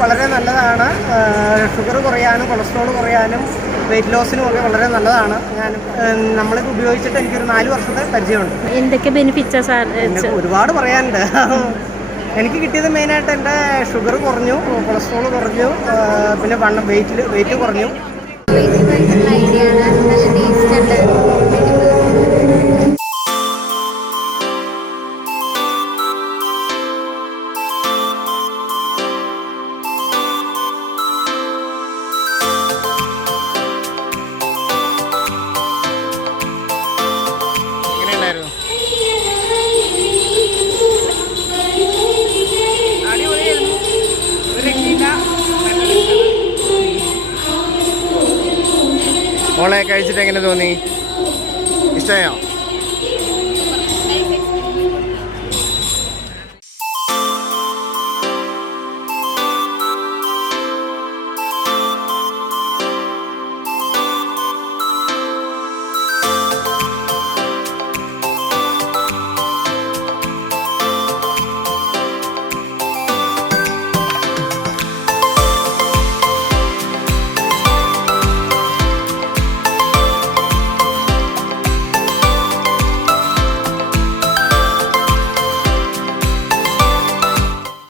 വളരെ നല്ലതാണ്. ഷുഗർ കുറയാനും കൊളസ്ട്രോൾ കുറയാനും വെയിറ്റ് ലോസിനും ഒക്കെ വളരെ നല്ലതാണ്. നമ്മളിത് ഉപയോഗിച്ചിട്ട് എനിക്കൊരു 4 വർഷത്തെ പരിചയമുണ്ട്. എന്തൊക്കെ ബെനിഫിറ്റ്സ്? ഒരുപാട് പറയാനുണ്ട്. എനിക്ക് കിട്ടിയത് മെയിനായിട്ട് എൻ്റെ ഷുഗർ കുറഞ്ഞു, കൊളസ്ട്രോൾ കുറഞ്ഞു, പിന്നെ വെയിറ്റ് കുറഞ്ഞു. മോളെ കഴിച്ചിട്ട് എങ്ങനെ തോന്നി? ഇഷ്ടമായോ?